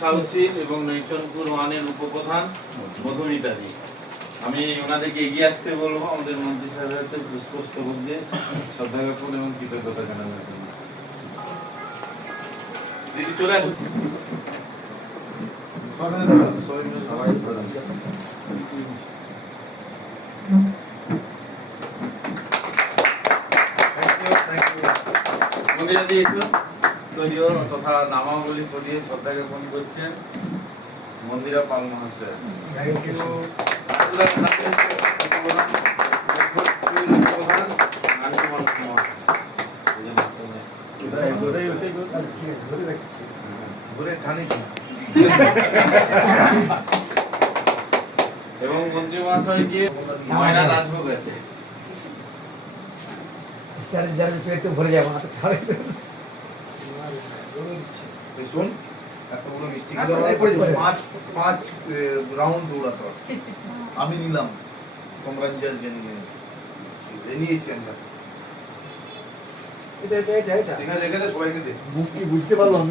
সাহসীর এবং নৈচনপুর ওয়ানের উপপ্রধান মধুমিতা দি। আমি ওনাদেরকে এগিয়ে আসতে বলবো আমাদের মন্ত্রী সাহেবের হাতে পুষ্পস্তবক দিয়ে শ্রদ্ধা জ্ঞাপন এবং কৃতজ্ঞতা জানানোর জন্য। দিদি চলে আসুন। মন্দিরা দিয়ে তৈরিও তথা নামাবলী পড়িয়ে শ্রদ্ধা জ্ঞাপন করছেন মন্দিরা পাল মহাশয়। এবং মন্ত্রী মহাশয়কে ময়না রাজভোগ আছে। ভরে যাবো না শুন এত বড় মিষ্টি পাঁচ রাউন্ড দৌড়াতে হবে। আমি নিলাম, তোমরা নিজের নিয়েছি আমরা। ঠিক আছে, সবাইকে দে। বুঝতে পারলাম।